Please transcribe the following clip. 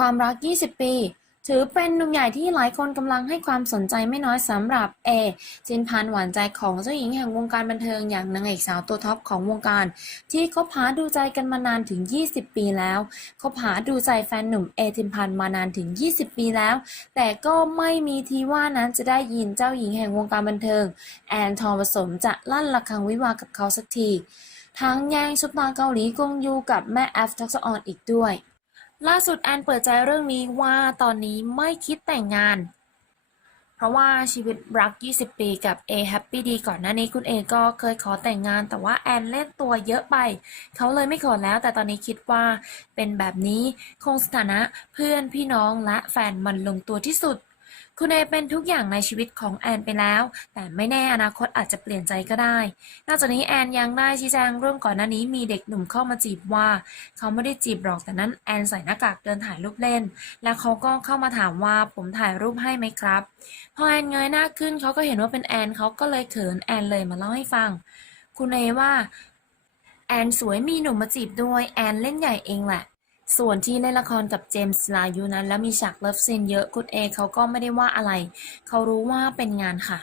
ความรัก 20 ปี ถือเป็นหนุ่มใหญ่ที่หลายคนกำลังให้ความสนใจไม่น้อยสำหรับเอจินพันหวานใจของเจ้าหญิงแห่งวงการบันเทิงอย่างนางเอกสาวตัวท็อปของวงการ ที่คบหาดูใจกันมานานถึง 20 ปีแล้วคบหาดูใจแฟนหนุ่มเอจินพันมานานถึง 20 ปีแล้ว แต่ก็ไม่มีทีว่านั้นจะได้ยินเจ้าหญิงแห่งวงการบันเทิง แอนทองผสมจะลั่นระฆังวิวากับเขาสักทีทั้งแย่งซุปตาเกาหลีกงยูกับแม่แอฟทักษออนอีกด้วย ล่าสุดแอนเปิดใจเรื่องนี้ว่าตอนนี้ไม่คิดแต่งงาน เพราะว่าชีวิตรัก 20 ปีกับเอแฮปปี้ดีก่อนหน้านี้คุณเอก็เคยขอแต่งงาน แต่ว่าแอนเล่นตัวเยอะไป เขาเลยไม่ขอแล้ว แต่ตอนนี้คิดว่าเป็นแบบนี้คงสถานะเพื่อนพี่น้องและแฟนมันลงตัวที่สุด คุณเอเป็นทุกอย่างในชีวิตของแอนไปแล้ว แต่ไม่แน่อนาคตอาจจะเปลี่ยนใจก็ได้ นอกจากนี้แอนยังได้ชี้แจงเรื่องก่อนหน้านี้มีเด็กหนุ่มเข้ามาจีบว่า เขาไม่ได้จีบหรอกแต่นั้นแอนใส่หน้ากากเดินถ่ายรูปเล่น แล้วเขาก็เข้ามาถามว่าผมถ่ายรูปให้ไหมครับ พอแอนเงยหน้าขึ้นเขาก็เห็นว่าเป็นแอนเขาก็เลยเขินแอนเลยมาเล่าให้ฟัง คุณเอว่าแอนสวยมีหนุ่มมาจีบด้วยแอนเล่นใหญ่เองแหละ ส่วนที่เล่นละครกับเจมส์ลายูนั้น แล้วมีฉากเลิฟซีนเยอะ คุณเอเขาก็ไม่ได้ว่าอะไร เขารู้ว่าเป็นงานค่ะ